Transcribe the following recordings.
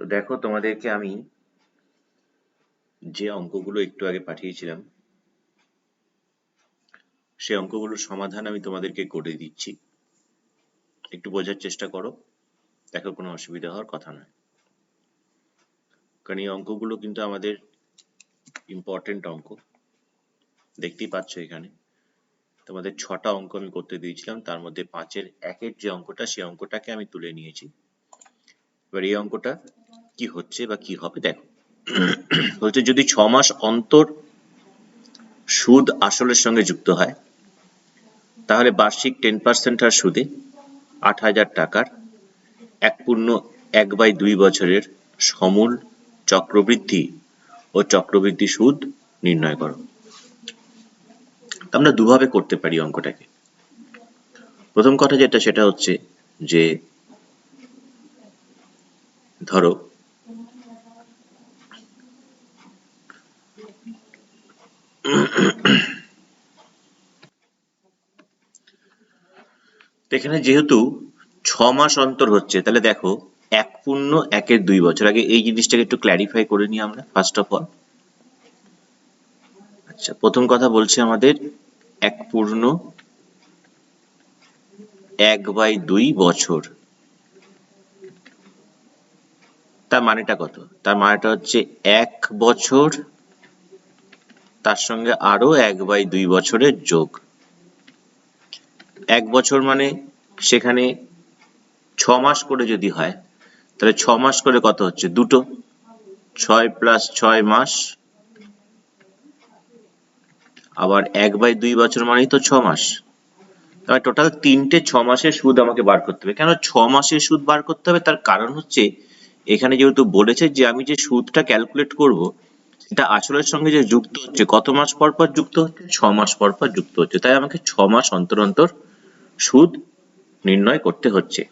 তো দেখো, তোমাদেরকে আমি যে অঙ্কগুলো একটু আগে পাঠিয়েছিলাম সেই অঙ্কগুলোর সমাধান আমি তোমাদেরকে করে দিচ্ছি। একটু বোঝার চেষ্টা করো, দেখো কোনো অসুবিধা হওয়ার কথা নয়, কারণ এই অঙ্কগুলো কিন্তু আমাদের ইম্পর্টেন্ট অঙ্ক। দেখতেই পাচ্ছ এখানে তোমাদের 6টা অঙ্ক আমি করতে দিয়েছিলাম, তার মধ্যে 5-এর 1-এর যে অঙ্কটা সেই অঙ্কটাকে আমি তুলে নিয়েছি। এবার এই অঙ্কটা কি হচ্ছে বা কি হবে দেখো। বলছে যদি 6 মাস অন্তর সুদ আসলের সঙ্গে যুক্ত হয় তাহলে বার্ষিক 10% হার সুদে 8,000 টাকার 1/2 বছরের সমূল চক্রবৃদ্ধি ও চক্রবৃদ্ধি সুদ নির্ণয় করো। আমরা দুভাবে করতে পারি অঙ্কটাকে। প্রথম কথা যেটা সেটা হচ্ছে যে ধরো এখানে যেহেতু 6 মাস অন্তর হচ্ছে, তাহলে দেখো 1/1 বছর। আগে এই জিনিসটাকে একটু ক্ল্যারিফাই করে নিই আমরা ফার্স্ট অফ অল। আচ্ছা, প্রথম কথা বলছে আমাদের 1/2 বছর। তার মানেটা কত? তার মানেটা হচ্ছে 1 বছর তার সঙ্গে আরো 1/2 বছরের যোগ। 1 বছর মানে সেখানে 6 মাস করে যদি হয় তাহলে 6 মাস করে কত হচ্ছে? দুটো। 6 + 6 মাস, আবার 1/2 বছর মানেই তো 6 মাস। তাহলে টোটাল 3টে 6 মাসের সুদ আমাকে বার করতে হবে। কেন 6 মাসের সুদ বার করতে হবে? তার কারণ হচ্ছে এখানে যেহেতু বলেছে যে আমি যে সুদটা ক্যালকুলেট করব সেটা আসলের সঙ্গে যে যুক্ত হচ্ছে, কত মাস পর পর যুক্ত হচ্ছে? 6 মাস পর পর যুক্ত হচ্ছে। তাই আমাকে 6 মাস অন্তর অন্তর সুদ নির্ণয় করতে হচ্ছে।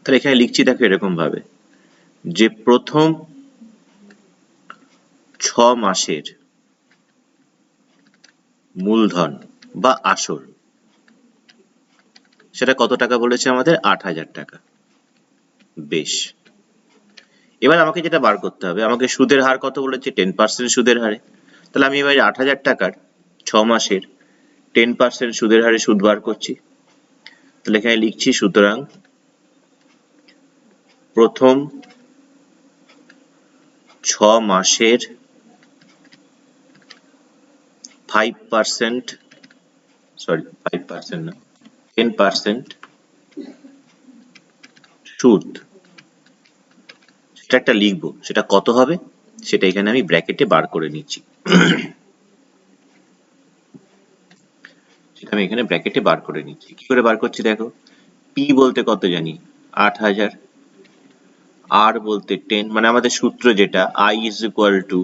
তাহলে এখানে লিখছি দেখো এরকম ভাবে যে প্রথম 6 মাসের মূলধন বা আসল সেটা কত টাকা বলেছে আমাদের? 8,000 টাকা। বেশ, এবার আমাকে যেটা বার করতে হবে, আমাকে সুদের হার কত বলেছে? 10% সুদের হারে। তাহলে আমি এবার 8,000 টাকার 6 মাসের 10% সুদের হারে সুদ বার করছি। তাহলে এখানে লিখছি সুতরাং প্রথম 6 মাসের 5%, সরি 5% না, 10% সুদ, সেটা একটা লিখবো। সেটা কত হবে সেটা এখানে আমি ব্র্যাকেটে বার করে নিচ্ছি। সেটা আমি এখানে ব্র্যাকেটে বার করে নিচ্ছি। কি করে বার করছি দেখো। পি বলতে কত জানি? 8,000। আর বলতে 10, মানে আমাদের সূত্র যেটা I is equal to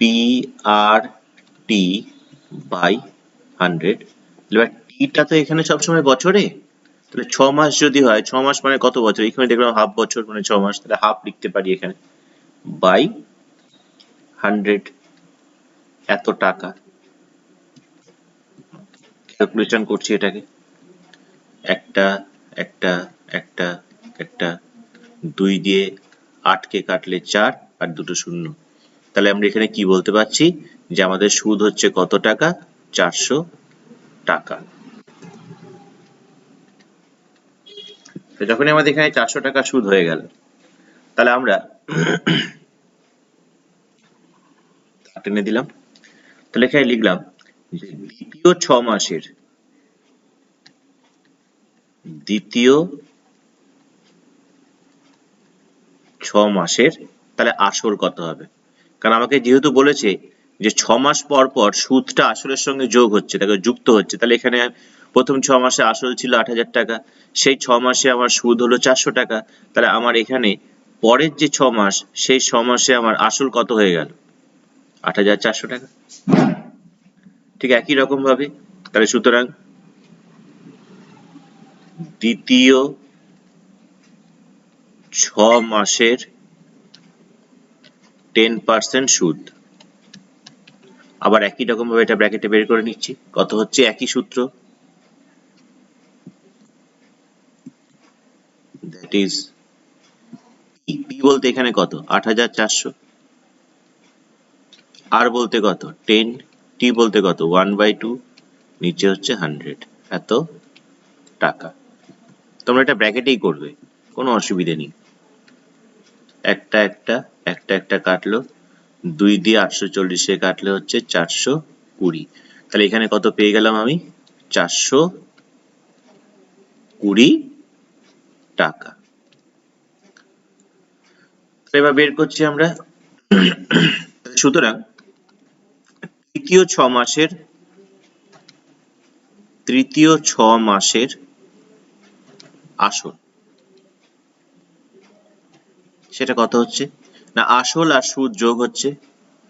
PRT by 100। এবার টিটা তো এখানে সবসময় বছরে, তাহলে 6 মাস যদি হয়, 6 মাস মানে কত বছর? এখানে দেখলাম হাফ বছর মানে 6 মাস, তাহলে হাফ লিখতে পারি এখানে বাই 100, এত টাকা। ক্যালকুলেশন করছি এটাকে, একটা একটা একটা একটা 2 দিয়ে 8 কে কাটলে 4 আর দুটো শূন্য। তাহলে আমরা এখানে কি বলতে পারছি যে আমাদের সুদ হচ্ছে কত টাকা? 400 টাকা। তো যখনই আমাদের এখানে 400 টাকা সুদ হয়ে গেল, তাহলে আমরা টেনে দিলাম। তাহলে এখানে লিখলাম যে দ্বিতীয় 6 মাসের তাহলে আসল কত হবে? কারণ আমাকে যেহেতু বলেছে যে 6 মাস পর পর সুদটা আসলের সঙ্গে যোগ হচ্ছে, তাকে যুক্ত হচ্ছে, তাহলে এখানে প্রথম 6 মাসে আসল ছিল 8,000 টাকা, সেই 6 মাসে আমার সুদ হলো 400 টাকা। তাহলে আমার এখানে পরের যে 6 মাস সেই 6 মাসে আমার আসল কত হয়ে গেল? 8,400 টাকা। ঠিক একই রকম ভাবে তাহলে সুতরাং দ্বিতীয় 6 মাসের 10% সুদ, আবার একই রকম ভাবে এটা ব্র্যাকেটে বের করে নিচ্ছি। কত হচ্ছে? একই সূত্র, that is বলতে এখানে কত 8,400, আর বলতে কত 10, টি বলতে কত 1/2, নিচে হচ্ছে 100, এত টাকা। তোমরা এটা ব্র্যাকেটেই করবে, কোনো অসুবিধে নেই। একটা একটা একটা একটা কাটলো, 2 দিয়ে 840 কাটলে হচ্ছে 420। তাহলে এখানে কত পেয়ে গেলাম আমি 420 টাকা। এবার বের করছি আমরা। সুতরাং তৃতীয় 6 মাসের আসল সেটা কত হচ্ছে না, আসল আর সুদ যোগ হচ্ছে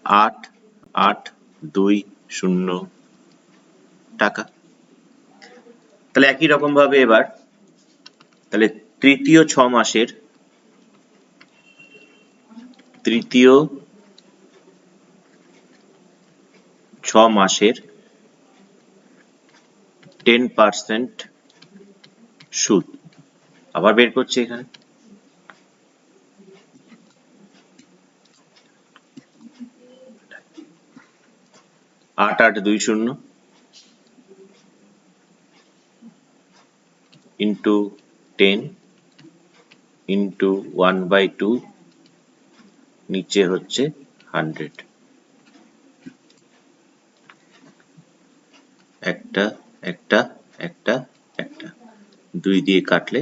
8,820 টাকা। তাহলে একই রকম ভাবে এবার তাহলে তৃতীয় 6 মাসের 10% সুদ আবার বের করছি এখানে। 8,820 into 10 into 1/2, নিচে হচ্ছে 100। একটা একটা একটা একটা 2 দিয়ে কাটলে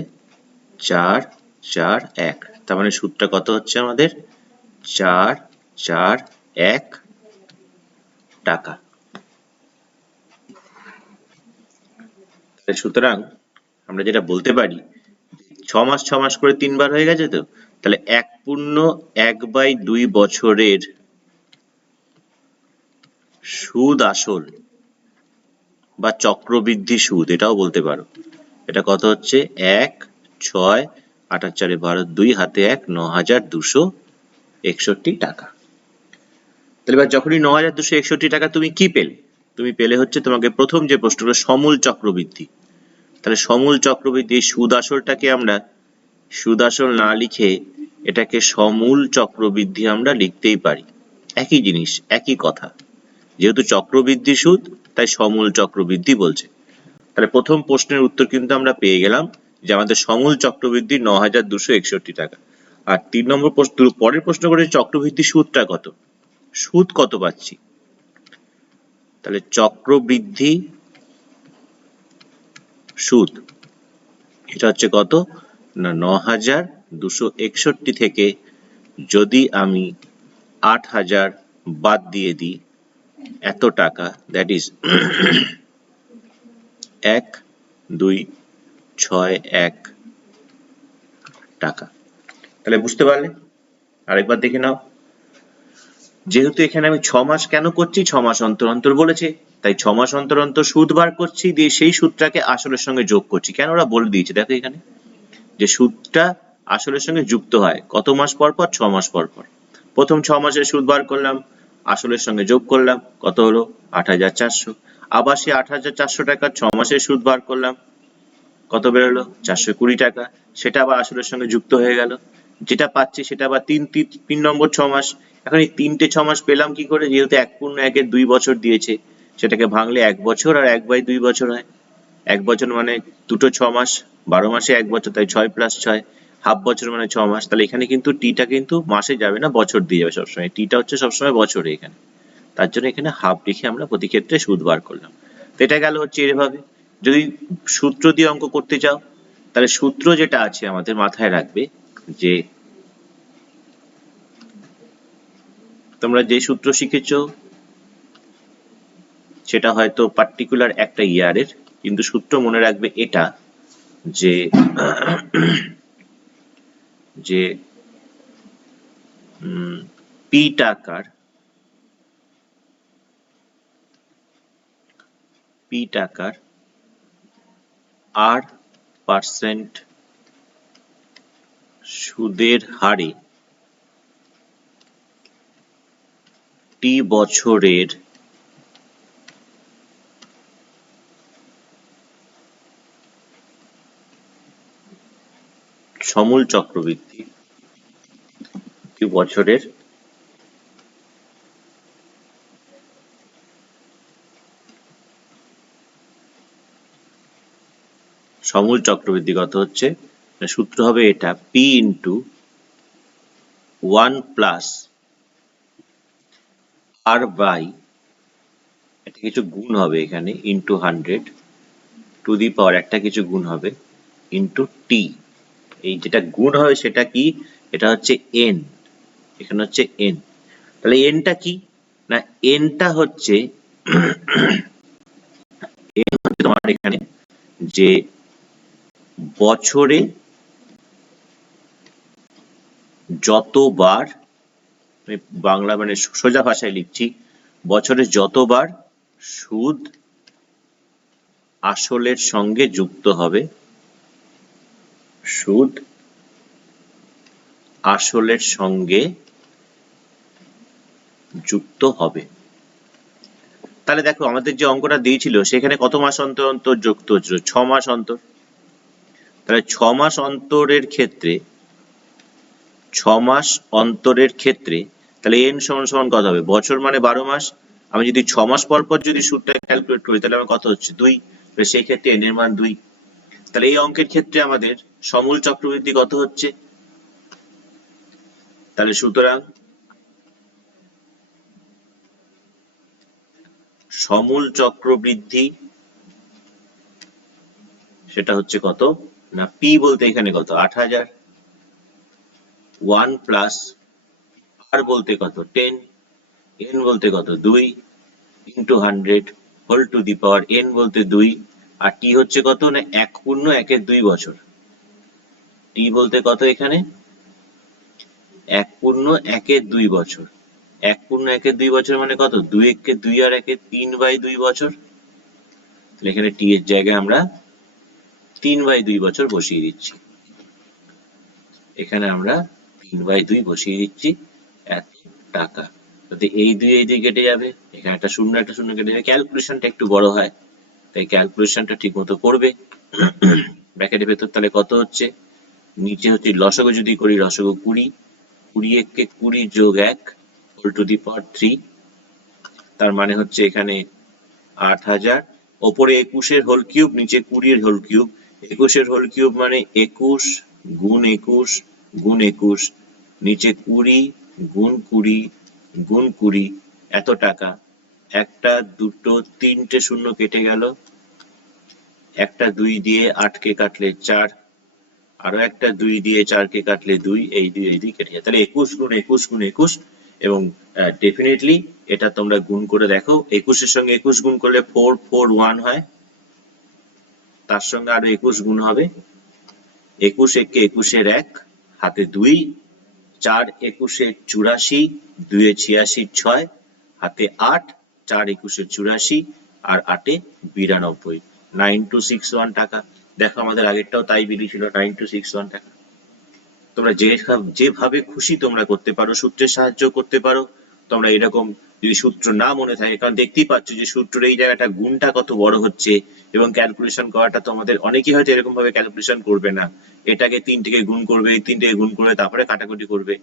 4 4 1, তার মানে সুদটা কত হচ্ছে আমাদের 441 টাকা। সুতরাং আমরা যেটা বলতে পারি 6 মাস 6 মাস করে 3 বার হয়ে গেছে তো, তাহলে 1/2 বছরের সুদ আসল বা চক্রবৃদ্ধি সুদ এটাও বলতে পারো, এটা কত হচ্ছে 1 6 8 আর 4 12 2 হাতে 1 9,261 টাকা। তাহলে এবার যখনই 9,261 টাকা তুমি কি পেলে, তুমি পেলে হচ্ছে তোমাকে প্রথম যে প্রশ্নটা সমূল চক্রবৃদ্ধি। তাহলে সমূল চক্রবৃদ্ধি সুদ আসলটাকে আমরা সুদ আসল না লিখে এটাকে সমূল চক্রবৃদ্ধি আমরা লিখতেই পারি, একই জিনিস একই কথা, যেহেতু চক্রবৃদ্ধি সুদ তাই সমূল চক্রবৃদ্ধি বলছে। তাহলে প্রথম প্রশ্নের উত্তর কিন্তু আমরা পেয়ে গেলাম যে আমাদের সমূল চক্রবৃদ্ধি 9,261 টাকা। আর 3 নম্বর প্রশ্ন, পরের প্রশ্ন করে চক্রবৃদ্ধি সুদটা কত, সুদ কত পাচ্ছি, তাহলে চক্রবৃদ্ধি সুদ এটা হচ্ছে কত না 9,261 থেকে যদি আমি 8,000 বাদ দিয়ে দিই এত টাকা, দ্যাট ইজ 1,261 টাকা। তাহলে বুঝতে পারলে? আরেকবার দেখে নাও। যেহেতু এখানে আমি 6 মাস কেন করছি, 6 মাস অন্তর অন্তর বলেছে, তাই 6 মাস অন্তর অন্তর সুদ বার করছি, দিয়ে সেই সুদটাকে আসলের সঙ্গে যোগ করছি। কেন ওরা বলে দিয়েছে দেখো এখানে যে সুদটা আসলের সঙ্গে যুক্ত হয় কত মাস পর পর, 6 মাস পর পর। প্রথম 6 মাসের সুদ বার করলাম, আসলের সঙ্গে যোগ করলাম, কত হলো 8,400। আবার সেই 8,400 টাকা 6 মাসের সুদ বার করলাম, কত বেরোলো 420 টাকা, সেটা আবার আসলের সঙ্গে যুক্ত হয়ে গেল, যেটা পাচ্ছি সেটা আবার 3 নম্বর 6 মাস। এখন এই 3টে 6 মাস পেলাম কি করে, যেহেতু 1/1 2 বছর দিয়েছে, সেটাকে ভাঙলে 1 বছর আর 1/2 বছর হয়। 1 বছর মানে দুটো 6 মাস, 12 মাসে 1 বছর, তাই 6 + 6, হাফ বছর মানে 6 মাস। তাহলে এখানে কিন্তু টিটা কিন্তু মাসে যাবে না, বছর দিয়ে যাবে সবসময়, টিটা হচ্ছে সবসময় বছরে এখানে, তার জন্য এখানে হাফ লিখে আমরা প্রতি ক্ষেত্রে সুদ বার করলাম। তো এটা গেল হচ্ছে এভাবে। যদি সূত্র দিয়ে অঙ্ক করতে চাও, তাহলে সূত্র যেটা আছে আমাদের মাথায় রাখবে যে তোমরা যে সূত্র শিখেছো সেটা হয়তো পার্টিকুলার একটা ইয়ারের, কিন্তু সূত্র মনে রাখবে এটা যে যে পি টাকার R% সুদের হারে টি বছরের সমূল চক্রবৃদ্ধি বছরের সমূল চক্রবৃদ্ধি কত হচ্ছে, সূত্র হবে এটা p into 1 plus r by একটা কিছু গুণ হবে এখানে ইন্টু 100 টু দি পাওয়ার একটা কিছু গুণ হবে ইন্টু টি। এই যেটা গুণ হবে সেটা কি, এটা হচ্ছে n, এখানে হচ্ছে n। তাহলে nটা কি না, nটা হচ্ছে তোমার এখানে যে বছরে যতবার, বাংলা মানে সোজা ভাষায় লিখছি, বছরে যতবার সুদ আসলের সঙ্গে যুক্ত হবে, সুদ আসলের সঙ্গে যুক্ত হবে। তাহলে দেখো আমাদের যে অঙ্কটা দিয়েছিল সেখানে কত মাস অন্তর অন্তর যুক্ত হচ্ছিল, 6 মাস অন্তর। তাহলে 6 মাস অন্তরের ক্ষেত্রে 6 মাস অন্তরের ক্ষেত্রে তাহলে n সমান সমান কত হবে, বছর মানে 12 মাস, আমি যদি 6 মাস পর পর যদি সুদটা ক্যালকুলেট করি তাহলে আমার কত হচ্ছে 2, তাহলে সেই ক্ষেত্রে n এর মান 2। তাহলে এই অঙ্কের ক্ষেত্রে আমাদের সমূল চক্রবৃদ্ধি কত হচ্ছে, তাহলে সুতরাং সমূল চক্রবৃদ্ধি সেটা হচ্ছে কত না, p বলতে এখানে কত 8000, 1 প্লাস r বলতে কত 10, n বলতে কত 2 into 100 whole to the power n বলতে 2, আর t হচ্ছে কত না 1/1 বছর। t বলতে কত এখানে 1/1 বছর। 1/1 বছর মানে কত, 2 একে 2 আর 1 3/2 বছর। তাহলে এখানে t এর জায়গায় আমরা 3/2 বছর বসিয়ে দিচ্ছি, এখানে আমরা 3/2 বসিয়ে দিচ্ছি, এত টাকা। যদি এই দুই কেটে যাবে, এখানে একটা শূন্য কেটে যাবে, ক্যালকুলেশনটা একটু বড় হয় তাই ক্যালকুলেশনটা ঠিক মতো করবে। ব্র্যাকেটের ভেতর তাহলে কত হচ্ছে, নিচে হচ্ছে লসাগু যদি করি, লসাগু 20, 20 একে 20 যোগ 1 হোল টু দি পাওয়ার 3, তার মানে হচ্ছে এখানে 8000, ওপরে 21 এর হোল কিউব, নিচে 20 এর হোল কিউব। 21 এর হোল কিউব মানে 21 গুণ 21 গুণ 21, নিচে 20 গুণ 20 গুণ 20, এত টাকা। একটা দুটো তিনটে শূন্য কেটে গেল, একটা 2 দিয়ে 8 কে কাটলে 4, আরো একটা 2 দিয়ে 4 কে কাটলে 2, এই 2 এই 2 কেটে যায়। তাহলে 21 গুণ 21 গুণ 21, এবং ডেফিনেটলি এটা তোমরা গুণ করে দেখো, 21 এর সঙ্গে 21 গুণ করলে 441 হয়, তার সঙ্গে আরো 21 গুণ হবে, 21 একে 21 এর 1 হাতে 2, 4 21 এর 84, 2 এ 86 6 হাতে 8, 4 21 এর 84 আর 8 এ 92, 9261 টাকা। দেখো আমাদের আগেরটাও তাই বেরিয়েছিল, 9261 টাকা। তোমরা যেভাবে খুশি তোমরা করতে পারো, সূত্রের সাহায্য করতে পারো, তোমরা এরকম যদি সূত্র না মনে থাকে, কারণ দেখতেই পাচ্ছ যে সূত্রের এই জায়গাটা গুণটা কত বড় হচ্ছে, এবং ক্যালকুলেশন করাটা তোমাদের অনেকেই হয়তো এরকম ভাবে ক্যালকুলেশন করবে না, এটাকে 3 থেকে গুণ করবে, এই 3 থেকে গুণ করবে, তারপরে কাটাকুটি করবে।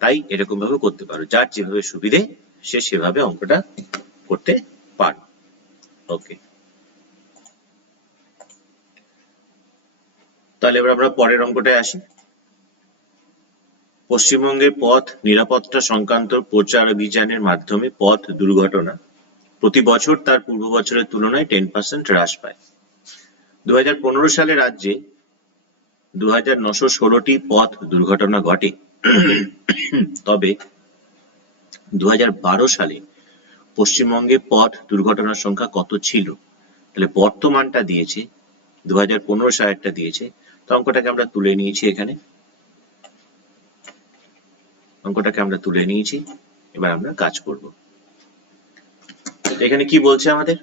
তাই এরকম ভাবে করতে পারো, যার যেভাবে সুবিধে সে সেভাবে অঙ্কটা করতে পারো। ওকে, তাহলে এবার আমরা পরের অঙ্কটায় আসি। পশ্চিমবঙ্গের পথ নিরাপত্তা সংক্রান্ত প্রচার অভিযানের মাধ্যমে পথ দুর্ঘটনা প্রতি বছর তার পূর্ব বছরের তুলনায় 10% হ্রাস পায়। 2015 সালে রাজ্যে 2916টি পথ দুর্ঘটনা ঘটে, তবে 2012 সালে পশ্চিমবঙ্গে পথ দুর্ঘটনার সংখ্যা কত ছিল। তাহলে বর্তমানটা দিয়েছে, 2015 সালেরটা দিয়েছে, তো অঙ্কটাকে আমরা তুলে নিয়েছি, এখানে অঙ্কটাকে আমরা তুলে নিয়েছি, এবার আমরা কাজ করব। এখানে কি বলছে আমাদের,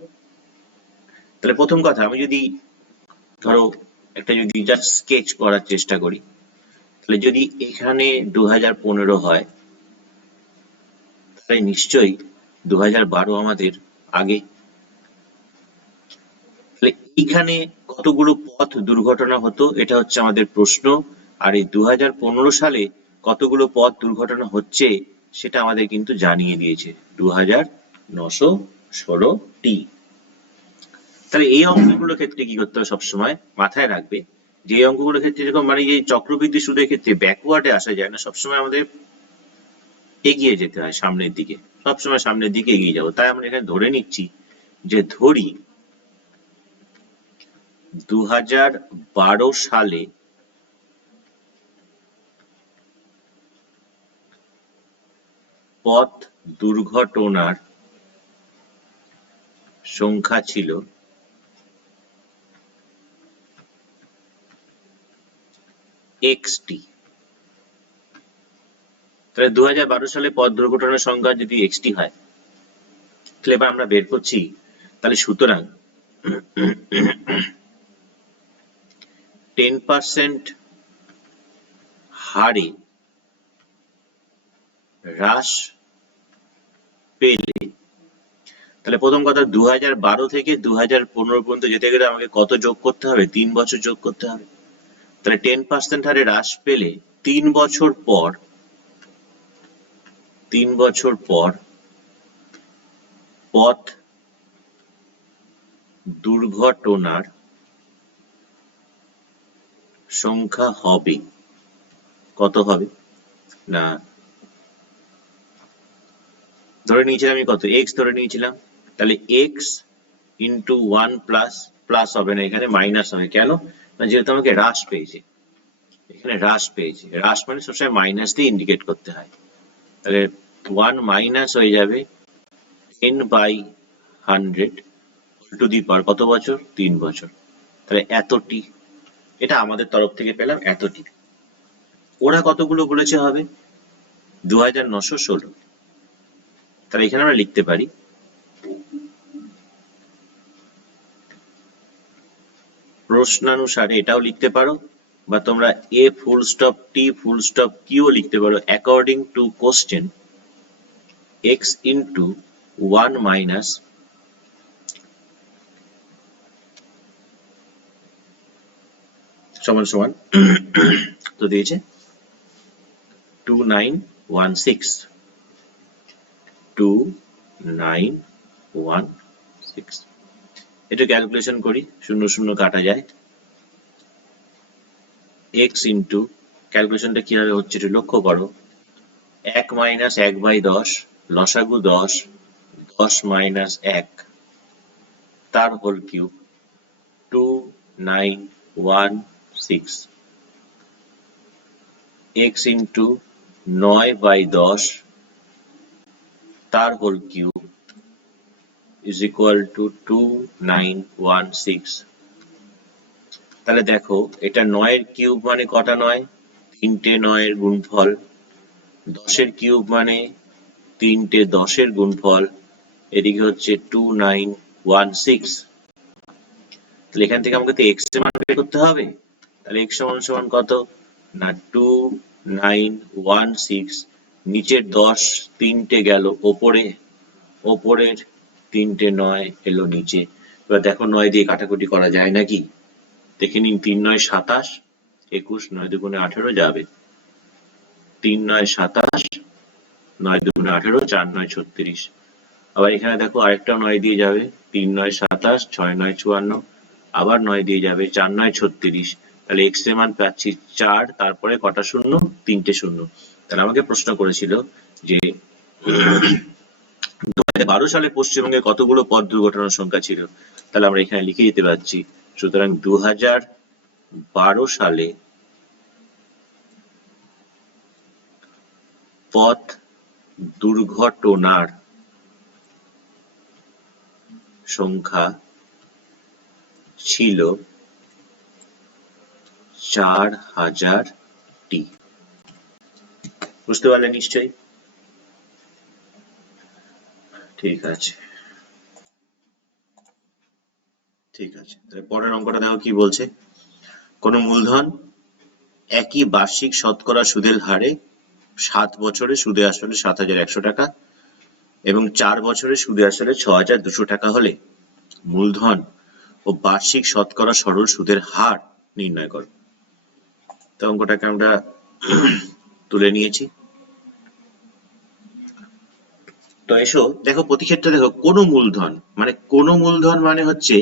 তাহলে প্রথম কথা আমি যদি ধরো একটা যদি জাস্ট স্কেচ করার চেষ্টা করি, তাহলে যদি এখানে 2015 হয় তাহলে নিশ্চয়ই 2012 আমাদের আগে। তাহলে এইখানে কতগুলো পথ দুর্ঘটনা হতো এটা হচ্ছে আমাদের প্রশ্ন, আর এই 2015 সালে কতগুলো পথ দুর্ঘটনা হচ্ছে সেটা আমাদের কিন্তু জানিয়ে দিয়েছে 2916টি। তাহলে এই অঙ্কগুলোর ক্ষেত্রে কি করতে হবে সবসময় মাথায় রাখবে, যে এই অঙ্কগুলোর ক্ষেত্রে যেরকম মানে এই চক্রবৃদ্ধি সুদের ক্ষেত্রে ব্যাকওয়ার্ডে আসা যায় না, সবসময় আমাদের এগিয়ে যেতে হয় সামনের দিকে, সবসময় সামনের দিকে এগিয়ে যাবো। তাই আমরা এখানে ধরে নিচ্ছি যে ধরি 2012 সালে পথ দুর্ঘটনার সংখ্যা ছিল XT। তাহলে 2012 সালে পথ দুর্ঘটনার সংখ্যা যদি XT হয়, তাহলে এবার আমরা বের করছি, তাহলে সুতরাং 10% হারে হ্রাস পেলে, তাহলে প্রথম কথা 2012 থেকে 2015 পর্যন্ত যেতে গেলে আমাকে কত যোগ করতে হবে? 3 বছর যোগ করতে হবে। তাহলে 10% হারে হ্রাস পেলে 3 বছর পর পথ দুর্ঘটনার সংখ্যা হবে কত হবে না, ধরে নিয়েছিলাম আমি কত, x ধরে নিয়েছিলাম, তাহলে x ইন্টু 1 প্লাস হবে না, এখানে মাইনাস হবে। কেন না, যেহেতু আমাকে হ্রাস পেয়েছে, এখানে হ্রাস পেয়েছে, হ্রাস মানে সবসময় মাইনাস দিয়ে ইন্ডিকেট করতে হয়। তাহলে 1 মাইনাস হয়ে যাবে 10/100 টু দি পাওয়ার কত বছর? 3 বছর। তাহলে এতটি, এটা আমাদের তরফ থেকে পেলাম এতটি। ওরা কতগুলো বলেছে হবে? 2916। তাহলে এখানে আমরা লিখতে পারি প্রশ্নানুসারে, এটাও লিখতে পারো, বা তোমরা a full stop t full stop q ও লিখতে পারো, according to question x into 1 minus সমান সমান তো দিয়েছে 2916 এটা ক্যালকুলেশন করি, 0 0 কাটা যায়, x ইন্টু ক্যালকুলেশনটা কিভাবে হচ্ছে একটু লক্ষ্য করো, 1 মাইনাস 1/10 লসাগু 10, 10 মাইনাস 1 তার হোল কিউব 2916, x ইন্টু 9/10 তার whole cube is equal to 2916। তাহলে দেখো এটা 9 এর কিউব মানে কটা 9? 3টে 9 এর গুণফল। 10 এর কিউব মানে 3টে 10 এর গুণফল। এদিকে হচ্ছে 2916। তাহলে এখান থেকে আমাকে তো x এর মান বের করতে হবে। তাহলে x সমান সমান কত না 2916, নিচের 10 3টে গেল ওপরে, ওপরের 3টে 9 এলো নিচে। এবার দেখো 9 দিয়ে কাটাকুটি করা যায় নাকি, দেখে নিন। 3 9 27, 21, 9 দুগুণে 18 যাবে, 3 9 27, 9 দুগুণে 18, 4 9 36। আবার এখানে দেখো আরেকটা 9 দিয়ে যাবে, 3 9 27, 6 9 54, আবার 9 দিয়ে যাবে, 4 9 36। তাহলে x এর মান পাচ্ছি 4, তারপরে কটা শূন্য? 3টে শূন্য। তাহলে আমাকে প্রশ্ন করেছিল যে 2012 সালে পশ্চিমবঙ্গে কতগুলো পথ দুর্ঘটনার সংখ্যা ছিল। তাহলে আমরা এখানে লিখে দিতে পারছি, সুতরাং 2012 সালে পথ দুর্ঘটনার সংখ্যা ছিল 4000টি। বুঝতে পারলে নিশ্চয়ই? ঠিক আছে, ঠিক আছে। তাহলে পরের অঙ্কটা দেখো কি বলছে। কোন মূলধন একই বার্ষিক শতকরা সুদের হারে 7 বছরে সুদে আসলে 7100 টাকা এবং 4 বছরে সুদে আসলে 6200 টাকা হলে মূলধন ও বার্ষিক শতকরা সরল সুদের হার নির্ণয় করো। তো অঙ্কটাকে আমরা তুলে নিয়েছি। তো এসো দেখো প্রতি ক্ষেত্রে দেখো কোনো মূলধন মানে হচ্ছে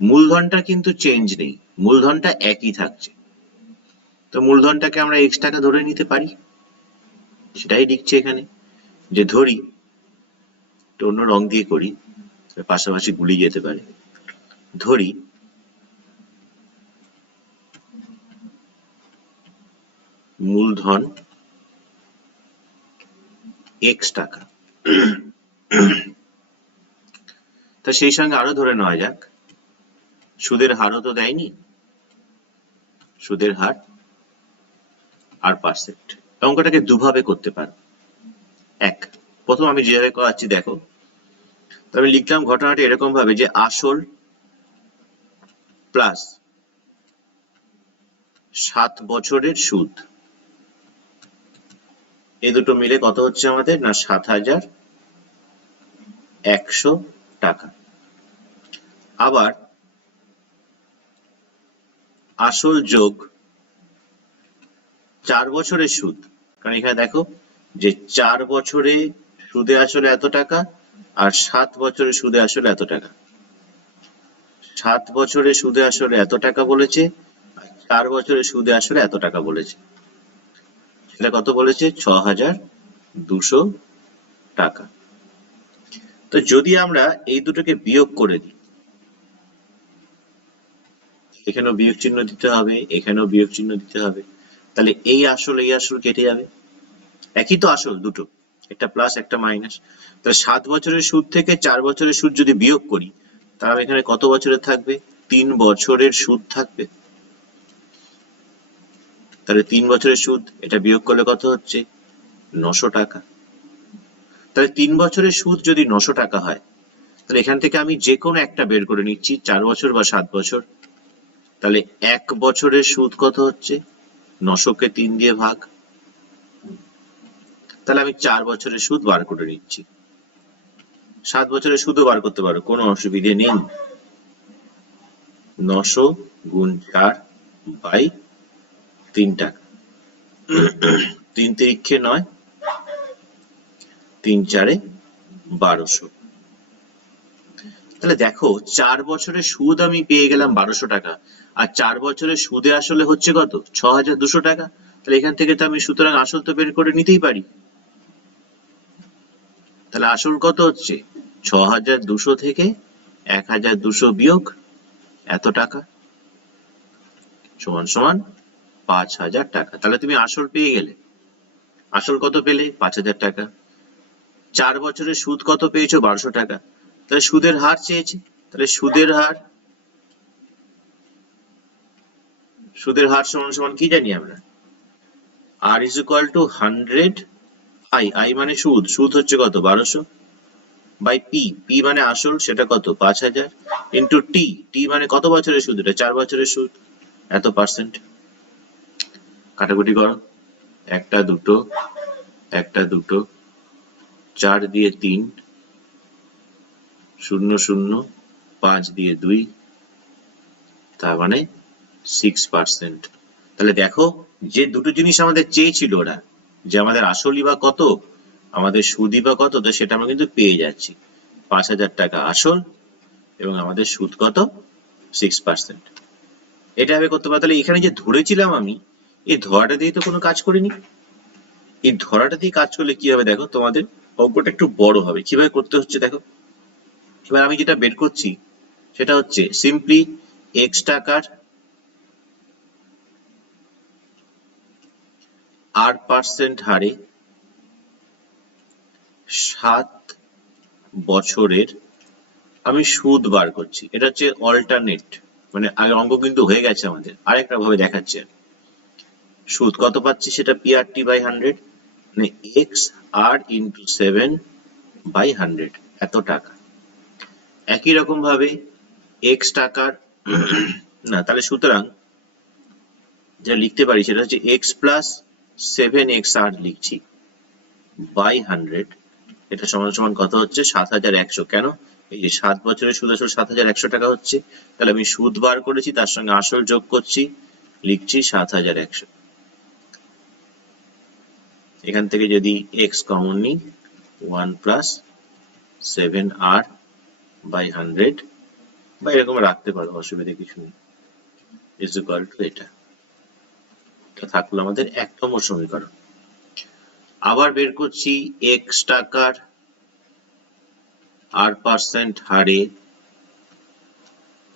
মূলধনটা কিন্তু চেঞ্জ নেই, মূলধনটা একই থাকছে। তো মূলধনটাকে আমরা x টাকা ধরে নিতে পারি, সেটাই লিখছি এখানে। যে ধরি, একটু অন্য রং দিয়ে করি, পাশাপাশি গুলিয়ে যেতে পারে। ধরি মূলধন x টাকা, তা সেই সঙ্গে আরো ধরে নেওয়া যাক সুদের হারও তো দেয়নি, সুদের হার আর পার্সেন্ট। অঙ্কটাকে দুভাবে করতে পারো। এক, প্রথম আমি যেভাবে করাচ্ছি দেখো, তবে লিখলাম ঘটনাটা এরকম ভাবে যে আসল প্লাস 7 বছরের সুদ, এই দুটো মিলে কত হচ্ছে আমাদের না 7,100 টাকা। আবার আসল যোগ 4 বছরের সুদ, কারণ এখানে দেখো যে 4 বছরে সুদে আসলে এত টাকা আর 7 বছরে সুদে আসলে এত টাকা। 7 বছরে সুদে আসলে এত টাকা বলেছে, আর 4 বছরে সুদে আসলে এত টাকা বলেছে। সেটা কত বলেছে? 6,200 টাকা। তো যদি আমরা এই দুটোকে বিয়োগ করে দিই, এখানেও বিয়োগ চিহ্ন দিতে হবে, এখানেও বিয়োগ চিহ্ন দিতে হবে, তাহলে এই আসল কেটে যাবে। একই তো আসল দুটো, একটা প্লাস একটা মাইনাস। তাহলে 7 বছরের সুদ থেকে 4 বছরের সুদ যদি বিয়োগ করি, তাহলে এখানে কত বছরের থাকবে? 3 বছরের সুদ থাকবে। তাহলে 3 বছরের সুদ, এটা বিয়োগ করলে কত হচ্ছে? 900 টাকা। তাহলে 3 বছরের সুদ যদি 900 টাকা হয়, তাহলে এখান থেকে আমি যে কোনো একটা বের করে নিচ্ছি, 4 বছর বা 7 বছর। তাহলে 1 বছরের সুদ কত হচ্ছে? 900 কে 3 দিয়ে ভাগ। তাহলে আমি 4 বছরের সুদ বার করে নিচ্ছি। 7 বছরের সুদও বার করতে পারো, কোনো অসুবিধে নেই। 900 গুণ 4 বাই 3 টাকা। 3 তিরিক্ষে 9, 3 চারে 1200। তাহলে দেখো 4 বছরের সুদ আমি পেয়ে গেলাম 1200 টাকা, আর 4 বছরের সুদে আসলে হচ্ছে কত? 6,200 টাকা। তাহলে এখান থেকে তো আমি সুতরাং আসল তো বের করে নিতেই পারি। তাহলে আসল কত হচ্ছে? 6,200 থেকে 1,200 বিয়োগ এত টাকা সমান সমান 5,000 টাকা। তাহলে তুমি আসল পেয়ে গেলে। আসল কত পেলে? 5,000 টাকা। 4 বছরের সুদ কত পেয়েছো? 1200 টাকা। তাহলে সুদের হার চেয়েছে, তাহলে সুদের হার সমান সমান কি জানি আমরা? R is equal to 100 I মানে সুদ হচ্ছে কত? 1200 বাই P মানে আসল, সেটা কত? 5,000 ইন্টু T মানে কত বছরের সুদ? এটা 4 বছরের সুদ, এত পার্সেন্ট। কাটাকুটি করো, একটা দুটো 4 দিয়ে 3, 0 0, 5 দিয়ে 2, তার মানে 6%। তাহলে দেখো যে দুটো জিনিস আমাদের চেয়েছিল ওরা, যে আমাদের আসলই বা কত, আমাদের সুদই বা কত, তো সেটা আমরা কিন্তু পেয়ে যাচ্ছি। 5,000 টাকা আসল এবং আমাদের সুদ কত? 6%। এটা আমি করতে পারি। তাহলে এখানে যে ধরেছিলাম আমি, এই ধরাটা দিয়ে তো কোনো কাজ করিনি। এই ধরাটা দিয়ে কাজ করলে কি হবে দেখো, তোমাদের অঙ্কটা একটু বড় হবে। কিভাবে করতে হচ্ছে দেখো। এবার আমি যেটা বের করছি সেটা হচ্ছে সিম্পলি x টাকার R% হারে 7 বছরের আমি সুদ বার করছি। এটা হচ্ছে অল্টারনেট, মানে আগে অঙ্ক কিন্তু হয়ে গেছে আমাদের, আরেকটা ভাবে দেখাচ্ছে। সুদ কত পাচ্ছি সেটা PRT বাই 100, মানে XR ইন্টু 7 বাই 100, এত টাকা। একই রকম ভাবে x টাকার না, তাহলে সুতরাং যা লিখতে পারি সেটা হচ্ছে x প্লাস 7XR লিখছি বাই 100, এটা সমান সমান কত হচ্ছে? 7,100। কেন? এই যে 7 বছরের সুদ আসলে 7,100 টাকা হচ্ছে, তাহলে আমি সুদ বার করেছি, তার সঙ্গে আসল যোগ করছি, লিখছি 7,100। এখান থেকে যদি x কমন নিই 1 প্লাস 7r বাই 100 বা এরকম রাখতে পারো, অসুবিধা কিছু নেই, ইজ ইকুয়াল টু এটা থাকলো আমাদের 1 নম্বর সমীকরণ। আবার বের করছি x টাকার r% হারে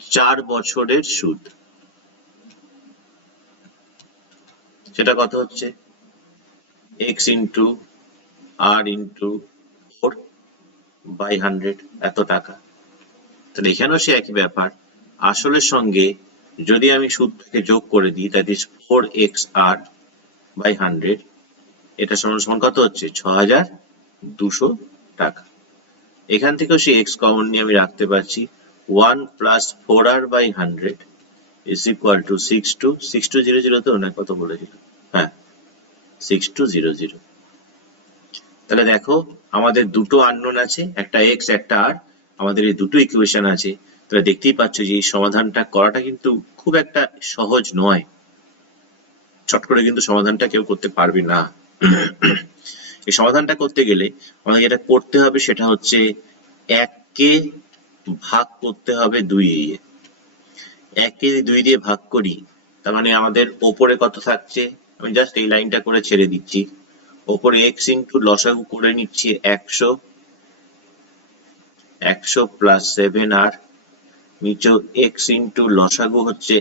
4 বছরের সুদ, সেটা কত হচ্ছে x into r into 4 by 100, এত টাকা। তাহলে এখানেও সে একই ব্যাপার, আসলের সঙ্গে যদি আমি সুদটাকে যোগ করে দিই, দ্যাট ইজ 4xr বাই 100, এটা সমান সমান কত হচ্ছে 6200 টাকা। এখান থেকেও সেই x কমন নিয়ে আমি রাখতে পারছি 1 plus 4r by 100 is equal to 6200 তো না, কত বলেছিল, হ্যাঁ 6200। তাহলে দেখো আমাদের দুটো আননোন আছে, একটা x একটা r, আমাদের এই দুটো ইকুয়েশন আছে। তাহলে দেখতেই পাচ্ছ যে এই সমাধানটা করাটা কিন্তু খুব একটা সহজ নয়, চট করে কিন্তু সমাধানটা কেউ করতে পারবে না। এই সমাধানটা করতে গেলে আমাদের যেটা করতে হবে সেটা হচ্ছে 1 কে ভাগ করতে হবে 2 দিয়ে। 1 কে 2 দিয়ে ভাগ করি, তার মানে আমাদের ওপরে কত থাকছে, আমি জাস্ট এই লাইনটা করে ছেড়ে দিচ্ছি, ওপরে x ইন্টু লসাগু করে নিচ্ছি 100 প্লাস 7r, নিচে x ইন্টু লসাগু হচ্ছে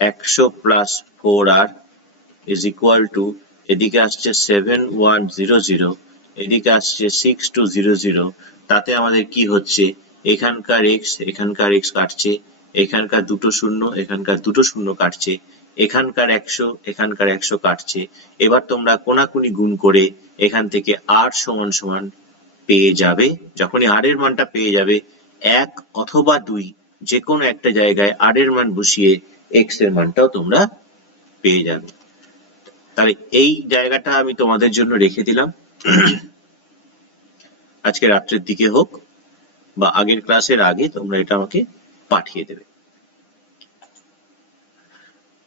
100 plus 4r is equal two, এদিকে আসছে 7100, এদিকে আসছে 6200, তাতে আমাদের কি হচ্ছে, এখানকার x কাটছে, এখানকার দুটো শূন্য এখানকার দুটো শূন্য কাটছে, এখানকার 100 কাটছে। এবার তোমরা কোনাকুনি গুণ করে এখান থেকে r সমান সমান পেয়ে যাবে। যখনই r এর মানটা পেয়ে যাবে 1 অথবা 2 যে কোনো একটা জায়গায় r এর মান বসিয়ে x এর মানটাও তোমরা পেয়ে যাবে। তাহলে এই জায়গাটা আমি তোমাদের জন্য রেখে দিলাম, আজকে রাত্রের দিকে হোক বা আগের ক্লাসের আগে তোমরা এটা আমাকে পাঠিয়ে দেবে।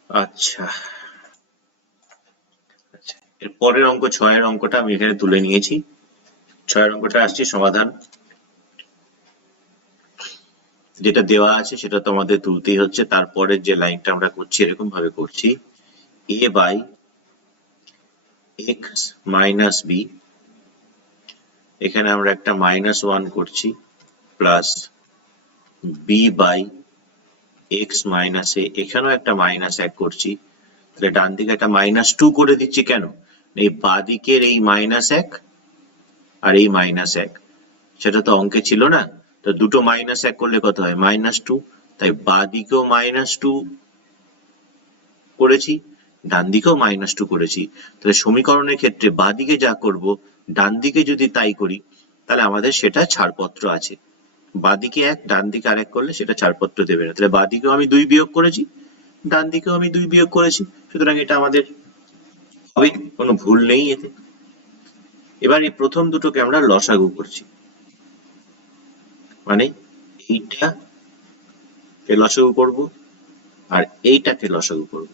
আচ্ছা, এর পরের অঙ্ক 6 এর অঙ্কটা আমি এখানে তুলে নিয়েছি। 6 এর অঙ্কটা আসছে সমাধান, যেটা দেওয়া আছে সেটা তোমাদের তুলতেই হচ্ছে। তারপরে যে লাইনটা আমরা করছি এরকম ভাবে করছি, a by x minus b, এখানে আমরা একটা -1 করছি, plus b by x minus a, এখানেও একটা -1 করছি। তাহলে ডান দিকে একটা -2 করে দিচ্ছি, কেন, এই বাঁ দিকের এই -1 আর এই -1 সেটা তো অঙ্কে ছিল না, তো দুটো -1 করলে কত হয় -2, তাই বাঁ দিকেও -2 করেছি, ডান দিকেও -2 করেছি। তাহলে সমীকরণের ক্ষেত্রে বাঁ দিকে যা করব ডান দিকে যদি তাই করি, তাহলে আমাদের সেটা ছাড়পত্র আছে। বাঁ দিকে 1 ডান দিকে আরেক করলে সেটা ছাড়পত্র দেবে না। তাহলে বাঁ দিকেও আমি 2 বিয়োগ করেছি, ডান দিকেও আমি 2 বিয়োগ করেছি, সুতরাং এটা আমাদের হবে, কোনো ভুল নেই এতে। এবার এই প্রথম দুটোকে আমরা লসাগু করছি, মানে এইটাকে লসাগু করব আর এইটাকে লসাগু করব।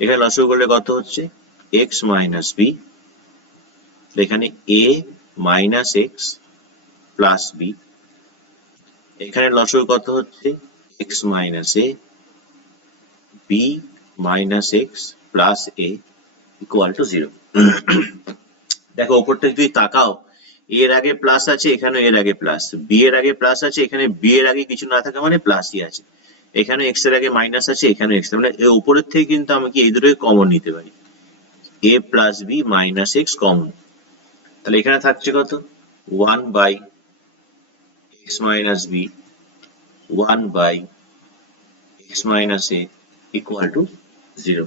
এখানে লসাগু করলে কত হচ্ছে x মাইনাস বি, এখানে a minus x plus b, এখানে লসাগু কত হচ্ছে x minus a, b minus x plus a equal to 0। দেখো ওপরটা যদি তাকাও, এর আগে প্লাস আছে, এখানে এর আগে প্লাস, বি এর আগে প্লাস আছে, এখানে বি এর আগে কিছু না থাকা মানে প্লাসই আছে, এখানে এক্স এর আগে মাইনাস আছে, এখানে এক্স, মানে এই উপরের থেকে কিন্তু আমি কি এই দুটোকে কমন নিতে পারি, a plus b minus x common. তাহলে এখানে থাকছে কত 1 by x minus b 1 by x minus a equal to 0।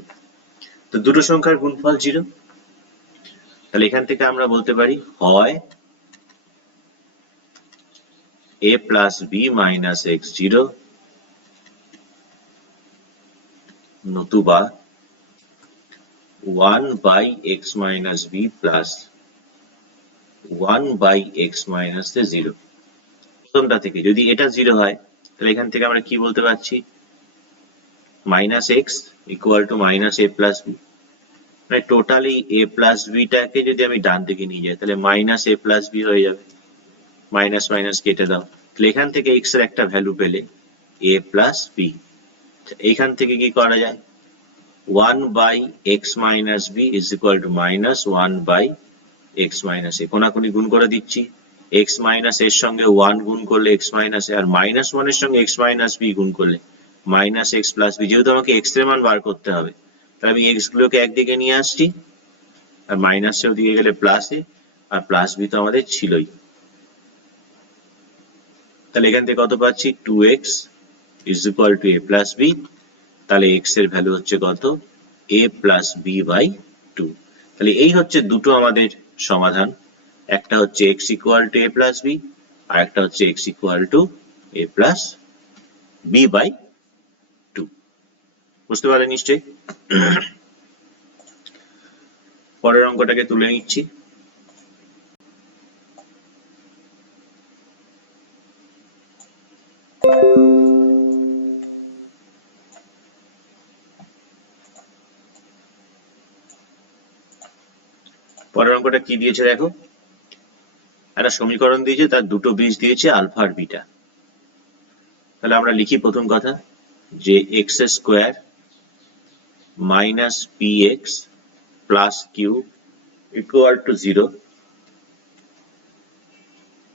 তো দুটো সংখ্যার গুণফল 0। তাহলে এখান থেকে আমরা বলতে পারি হয় a plus b minus x 0, নতুবা 1 by x minus b plus 1 by x minus 0। প্রথমটা থেকে যদি এটা 0 হয়, তাহলে এখান থেকে আমরা কি বলতে পারছি, minus x equal to minus a plus b, মানে টোটালি a প্লাস বিটাকে যদি আমি ডান দিকে নিয়ে যাই তাহলে মাইনাস a প্লাস বি হয়ে যাবে, মাইনাস মাইনাস কেটে দাও, তাহলে এখান থেকে x এর একটা ভ্যালু পেলে a প্লাস বি। এইখান থেকে কি করা যায়, 1 by x minus B is equal to minus 1 by x minus A, কোনাকুনি গুণ করে দিচ্ছি, x মাইনাস এর সঙ্গে 1 গুণ করলে x মাইনাস এ, আর মাইনাস 1 এর সঙ্গে x মাইনাস বি গুণ করলে মাইনাস x প্লাস বি। যেহেতু আমাকে x এর মান বার করতে হবে, তাহলে আমি x গুলোকে একদিকে নিয়ে আসছি, আর মাইনাস এর দিকে গেলে প্লাস এ, আর প্লাস বি তো আমাদের ছিলই। তাহলে এখান থেকে কত পাচ্ছি, 2x is equal to a plus b. তাহলে x এর ভ্যালু হচ্ছে কত, a প্লাস বি বাই 2। তাহলে এই হচ্ছে দুটো আমাদের সমাধান, একটা হচ্ছে x equal to a plus B, আর একটা হচ্ছে x equal to a plus B by 2। বুঝতে পারলেন নিশ্চয়ই? পরের অঙ্কটাকে তুলে নিচ্ছি। পরের অঙ্কটা কি দিয়েছে দেখো, একটা সমীকরণ দিয়েছে, তার দুটো বীজ দিয়েছে আলফা আর বিটা। তাহলে আমরা লিখি প্রথম কথা যে x square minus p x plus q equal to 0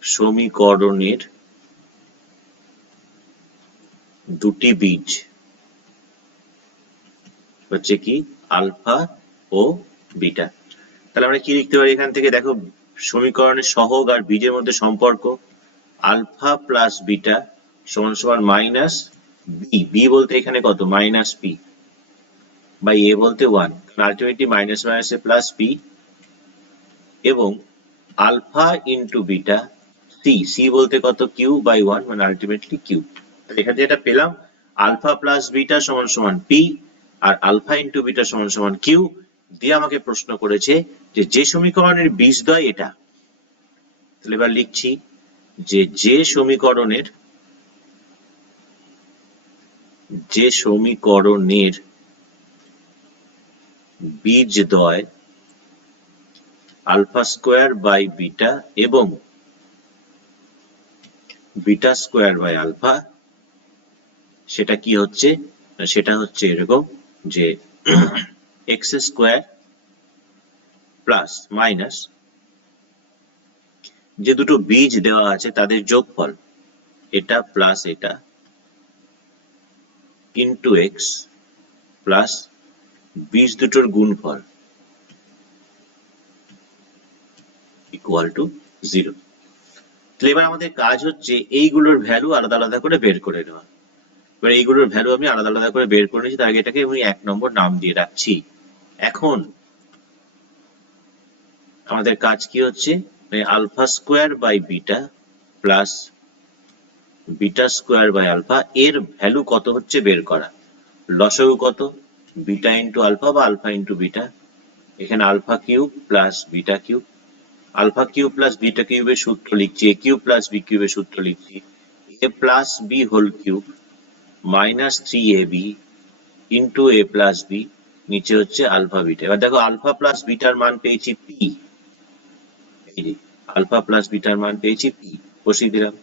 সমীকরণের দুটি বীজ হচ্ছে কি আলফা ও বিটা। তাহলে আমরা কি লিখতে পারি এখান থেকে, দেখো সমীকরণের সহগ আর বীজের মধ্যে সম্পর্ক, আলফা প্লাস বিটা সমান সমান মাইনাস বি, বি বলতে এখানে কত মাইনাস পি, বাই এ বলতে 1, ultimately minus minus a plus p, এবং alpha into beta c, c বলতে কত কিউ বাই 1, মানে আলটিমেটলি কিউ। এখানে যেটা পেলাম আলফা প্লাস বিটা সমান সমান পি, আর আলফা ইন্টু বিটা সমান সমান কিউ দিয়ে আমাকে প্রশ্ন করেছে যে যে সমীকরণের বীজদ্বয় এটা। তাহলে এবার লিখছি যে সমীকরণের বীজদ্বয় আলফা স্কোয়ার বাই বিটা এবং বিটা স্কোয়ার বাই আলফা, সেটা কি হচ্ছে, সেটা হচ্ছে এরকম যে এক্স স্কোয়ার প্লাস মাইনাস যে দুটো বীজ দেওয়া আছে তাদের যোগফল, এটা প্লাস এটা ইন্টু এক্স প্লাস বীজ দুটোর গুণফল ইকুয়াল টু 0। তাহলে এবার আমাদের কাজ হচ্ছে এইগুলোর ভ্যালু আলাদা আলাদা করে বের করে নেওয়া। এবার এইগুলোর ভ্যালু আমি আলাদা আলাদা করে বের করে নিয়েছি, তার আগে এটাকে আমি 1 নম্বর নাম দিয়ে রাখছি। এখন আমাদের কাজ কি হচ্ছে, alpha square by beta plus beta square by alpha এর ভ্যালু কত হচ্ছে বের করা। লসাগু কত, বিটা ইন্টু আলফা বা আলফা ইন্টু বিটা, এখানে alpha cube plus beta cube, alpha cube plus beta কিউবের সূত্র লিখছি, এ কিউব প্লাস বি কিউবের সূত্র লিখছি, A plus B whole cube minus 3ab into A plus B, নিচে হচ্ছে আলফা বিটা। এবার দেখো আলফা প্লাস বিটার মান পেয়েছি পি, এই যে আলফা প্লাস বিটার মান পেয়েছি পি, বসিয়ে দিলাম।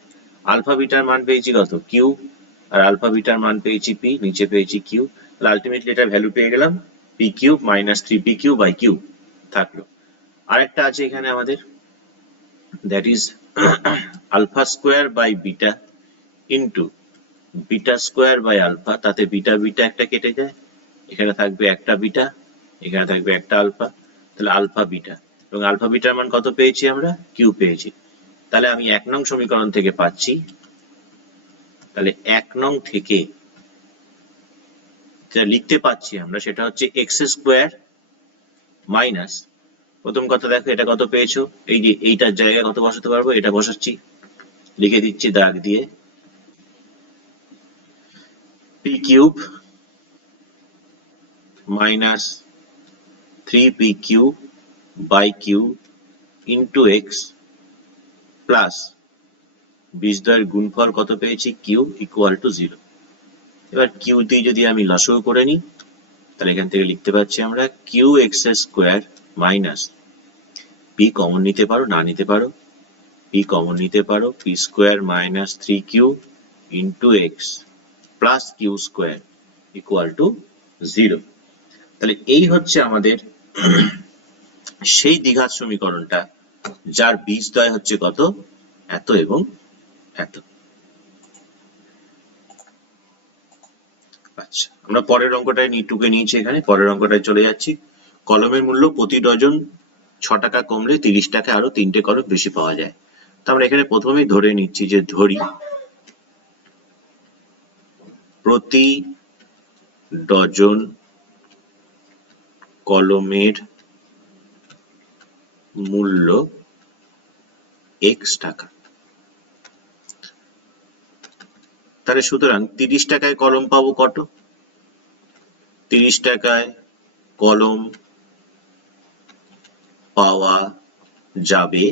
আলফা বিটার মান পেয়েছি কত কিউ, আর আলফা বিটার মান পেয়েছি পি, নিচে পেয়েছি কিউ, তাহলে আলটিমেটলি এটা ভ্যালু পেয়ে গেলাম P cube minus 3p Q by Q থাকলো। আরেকটা আছে এখানে আমাদের, that is alpha square by beta into beta square by alpha, তাতে বিটা বিটা একটা কেটে যায়, এখানে থাকবে একটা বিটা, এখানে থাকবে একটা আলফা, তাহলে আলফা বিটা, এবং আলফা বিটার মান কত পেয়েছি আমরা কিউ পেয়েছি। তাহলে আমি 1 নং সমীকরণ থেকে পাচ্ছি, তাহলে 1 নং থেকে যেটা লিখতে পাচ্ছি আমরা সেটা হচ্ছে এক্স স্কোয়ার মাইনাস, প্রথম কথা দেখো এটা কত পেয়েছো, এই যে এইটার জায়গায় কত বসাতে পারবো, এটা বসাচ্ছি, লিখে দিচ্ছি দাগ দিয়ে, P cube minus 3p cube by Q into X plus বীজদ্বয়ের গুণফল কত পেয়েছি কিউ ইকুয়াল টু 0। এবার কিউ দিয়ে যদি আমি লসাগু করে নিই, তাহলে এখান থেকে লিখতে পাচ্ছি আমরা Q X square minus P common নিতে পারো, না নিতে পারো, পি কমন নিতে পারো, P square minus 3q into X plus Q square equal to 0। তাহলে এই হচ্ছে আমাদের সেই দ্বিঘাত সমীকরণটা যার বীজদ্বয় হচ্ছে কত, এত এবং এত। আচ্ছা, আমরা পরের অঙ্কটায় নিটুকে নিয়েছি, এখানে পরের অঙ্কটায় চলে যাচ্ছি। কলমের মূল্য প্রতি ডজন 6 টাকা কমলে 30 টাকা আরো 3টে কলম বেশি পাওয়া যায়। তো আমরা এখানে প্রথমেই ধরে নিচ্ছি যে ধরি প্রতি ডজন কলমের মূল্য x টাকা। তাহলে সুতরাং 30 টাকায় কলম পাবো কত? 30 টাকায় কলম পাওয়া যাবে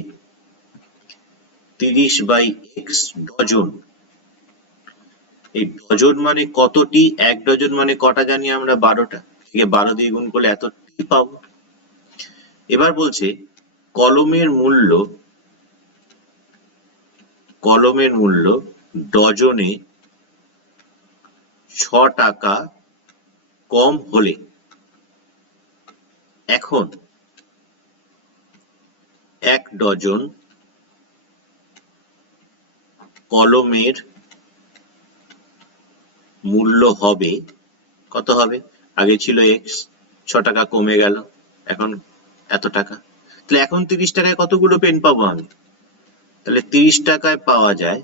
30/x ডজন। এই ডজন মানে কতটি? 1 ডজন মানে কটা জানি আমরা? 12টা। 12 দিয়ে গুণ করলে এতটি পাবো। এবার বলছে কলমের মূল্য ডজনে 6 টাকা কম হলে এখন 1 ডজন কলমের মূল্য হবে কত হবে? আগে ছিল x, 6 টাকা কমে গেল, এখন এত টাকা। তাহলে এখন 30 টাকায় কতগুলো পেন পাবো আমি? তাহলে 30 টাকায় পাওয়া যায়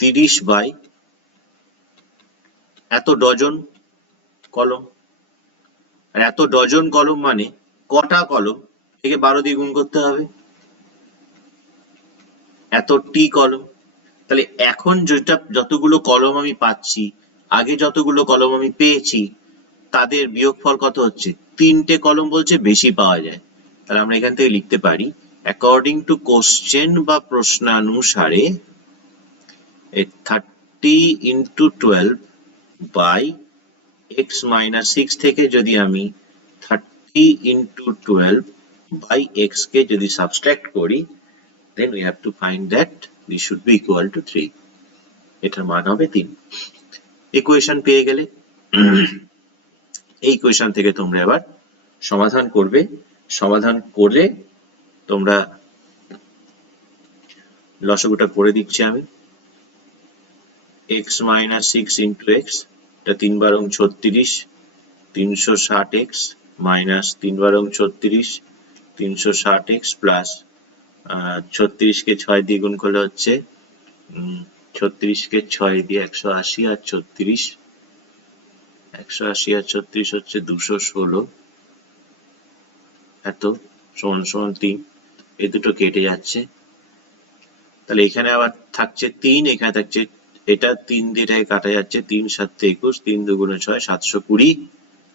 30 বাই এত ডজন কলম। আর এত ডজন কলম মানে কটা কলম? থেকে 12 দিয়ে গুণ করতে হবে, এতটি কলম। তাহলে এখন যতগুলো কলম আমি পাচ্ছি, আগে যতগুলো কলম আমি পেয়েছি, তাদের বিয়োগফল কত হচ্ছে? 3টে কলম বলছে বেশি পাওয়া যায়। তাহলে আমরা এখান থেকে লিখতে পারি অ্যাকর্ডিং টু কোশ্চেন বা প্রশ্নানুসারে 30 ইন্টু 12 বাই x মাইনাস 6 থেকে যদি আমি 30 ইন্টু 12 বাই x কে যদি সাবস্ট্রাক্ট করি, then we have to find that this should be equal to 3. এটার মান হবে 3। ইকুয়েশন পেয়ে গেলে এই ইকুয়েশন থেকে তোমরা এবার সমাধান করবে। সমাধান করলে তোমরা লসাগুটা করে দিচ্ছি আমি। x মাইনাস 6 ইন্টু এক্স, এটা 3 বারং 36, 360x মাইনাস 3 বারং 36, 360x প্লাস 36 কে 6 দিয়ে গুণ করলে হচ্ছে 36 কে 6 দিয়ে 180 আর 36, 180 আর 36 হচ্ছে 216, এত সমান সমান 3। এই দুটো কেটে যাচ্ছে, তাহলে এখানে আবার থাকছে 3, এখানে থাকছে, এটা 3 দিয়ে এটাকে কাটা যাচ্ছে, 3 7 21, 3 2 6 720।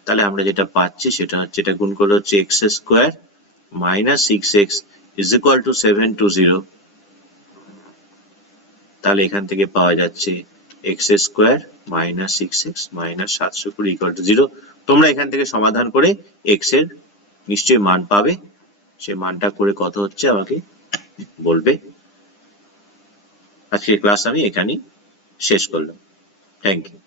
তাহলে আমরা যেটা পাচ্ছি সেটা হচ্ছে, এটা গুণ করলে হচ্ছে x square minus 6x is equal two 720। তাহলে এখান থেকে পাওয়া যাচ্ছে x square minus 6x minus 720 equal to 0। তোমরা এখান থেকে সমাধান করে x এর নিশ্চয়ই মান পাবে, সেই মানটা করে কত হচ্ছে আমাকে বলবে। আজকের ক্লাস আমি এখানেই শেষ করলাম। Thank you.